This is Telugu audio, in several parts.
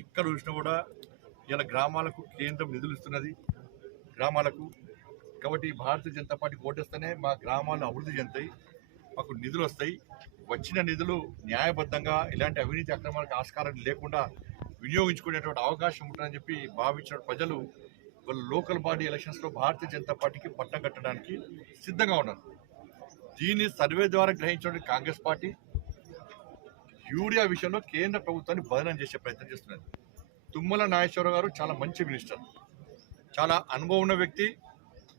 ఎక్కడ చూసినా కూడా ఇలా గ్రామాలకు కేంద్రం నిధులు ఇస్తున్నది గ్రామాలకు. కాబట్టి భారతీయ జనతా పార్టీకి ఓటేస్తేనే మా గ్రామాలు అభివృద్ధి చెందుతాయి, మాకు నిధులు వస్తాయి. వచ్చిన నిధులు న్యాయబద్ధంగా ఇలాంటి అవినీతి అక్రమాలకు ఆస్కారం లేకుండా వినియోగించుకునేటువంటి అవకాశం ఉంటుందని చెప్పి భావించిన ప్రజలు వాళ్ళ లోకల్ బాడీ ఎలక్షన్స్లో భారతీయ జనతా పార్టీకి పట్టం కట్టడానికి సిద్ధంగా ఉన్నారు. దీన్ని సర్వే ద్వారా గ్రహించిన కాంగ్రెస్ పార్టీ యూరియా విషయంలో కేంద్ర ప్రభుత్వాన్ని బదనం చేసే ప్రయత్నం చేస్తున్నది. తుమ్మల నాగేశ్వరరావు గారు చాలా మంచి మినిస్టర్, చాలా అనుభవం ఉన్న వ్యక్తి.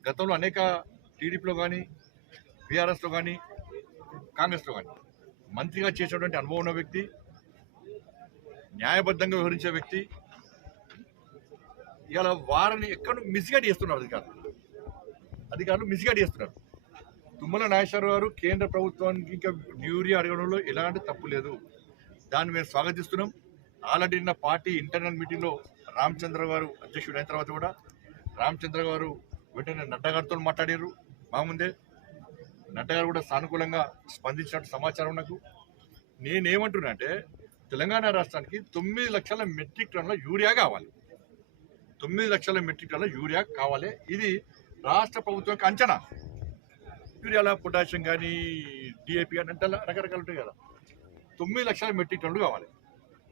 గతంలో అనేక టీడీపీలో కానీ బీఆర్ఎస్లో కానీ కాంగ్రెస్లో కానీ మంత్రిగా చేసినటువంటి అనుభవం ఉన్న వ్యక్తి, న్యాయబద్ధంగా వివరించే వ్యక్తి. ఇలా వారిని ఎక్కడ మిస్గైడ్ చేస్తున్నారు అధికారులు మిస్గైడ్ చేస్తున్నారు. తుమ్మల నాగేశ్వరరావు గారు కేంద్ర ప్రభుత్వానికి ఇంకా యూరియా అడగడంలో ఎలాంటి తప్పు లేదు, దాన్ని మేము స్వాగతిస్తున్నాం. ఆల్రెడీ నిన్న పార్టీ ఇంటర్నల్ మీటింగ్లో రామచంద్ర గారు అధ్యక్షుడు అయిన తర్వాత కూడా రామచంద్ర గారు వెంటనే నడ్డా గారితో మాట్లాడారు. మా ముందే నడ్డా గారు కూడా సానుకూలంగా స్పందించినట్టు సమాచారం నాకు. నేనేమంటున్నా అంటే తెలంగాణ రాష్ట్రానికి 9 లక్షల మెట్రిక్ టన్నుల యూరియా కావాలి. 9 లక్షల మెట్రిక్ టన్నుల యూరియా కావాలి. ఇది రాష్ట్ర ప్రభుత్వానికి అంచనా. యూరియాల పొటాషియం కానీ డిఏపి కానీ అంటే రకరకాలు ఉంటాయి కదా. 9 లక్షల మెట్రిక్ టన్నులు కావాలి.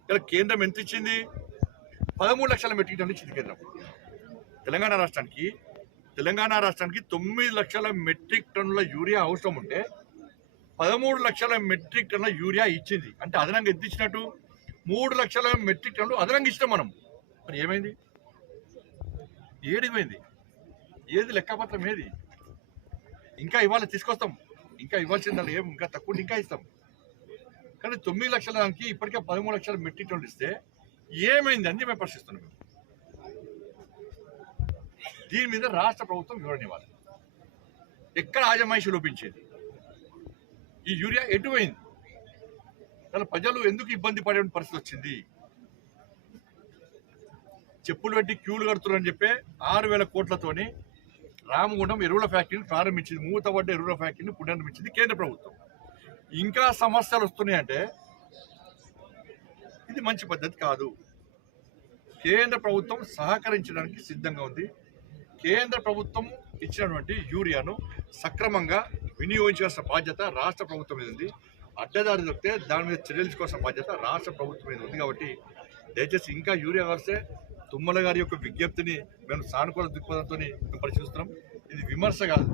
ఇలా కేంద్రం ఎంత ఇచ్చింది? 13 లక్షల మెట్రిక్ టన్నులు ఇచ్చింది కేంద్రం. తెలంగాణ రాష్ట్రానికి 9 లక్షల మెట్రిక్ టన్నుల యూరియా అవసరం ఉంటే 13 లక్షల మెట్రిక్ టన్నుల యూరియా ఇచ్చింది. అంటే అదనంగా ఎంత ఇచ్చినట్టు? 3 లక్షల మెట్రిక్ టన్నులు అదనంగా ఇచ్చినాం మనం. మరి ఏమైంది? ఏడిపోయింది? ఏది లెక్కపత్రం ఏది? ఇంకా ఇవాళ తీసుకొస్తాం, ఇంకా ఇవ్వాల్సిందా ఏం, ఇంకా తక్కువ ఇంకా ఇస్తాం. కానీ 9 లక్షల దానికి ఇప్పటికే 13 లక్షల మెట్రిక్ టన్నులు ఇస్తే ఏమైంది అని మేము ప్రశ్నిస్తున్నాం. దీని మీద రాష్ట్ర ప్రభుత్వం వివరణ ఇవ్వాలి. ఎక్కడ ఆజమాయిషి లోపించేది? ఈ యూరియా ఎటు పోయింది? అసలు ప్రజలు ఎందుకు ఇబ్బంది పడే పరిస్థితి వచ్చింది? చెప్పులు పెట్టి క్యూలు కడుతున్నారని చెప్పి 6,000 కోట్లతోని రామగుండం ఎరువుల ఫ్యాక్టరీని ప్రారంభించింది. మూతపడ్డ ఎరువుల ఫ్యాక్టరీని పునర్మించింది కేంద్ర ప్రభుత్వం. ఇంకా సమస్యలు వస్తున్నాయంటే ఇది మంచి పద్ధతి కాదు. కేంద్ర ప్రభుత్వం సహకరించడానికి సిద్ధంగా ఉంది. కేంద్ర ప్రభుత్వం ఇచ్చినటువంటి యూరియాను సక్రమంగా వినియోగించాల్సిన బాధ్యత రాష్ట్ర ప్రభుత్వం మీద ఉంది. అడ్డదారి దొరికితే దాని మీద చర్యలు తీసుకోవాల్సిన బాధ్యత రాష్ట్ర ప్రభుత్వం మీద ఉంది. కాబట్టి దయచేసి ఇంకా యూరియా వస్తే తుమ్మల గారి యొక్క విజ్ఞప్తిని మేము సానుకూల దృక్పథంతో పరిశీలిస్తున్నాం. ఇది విమర్శ కాదు.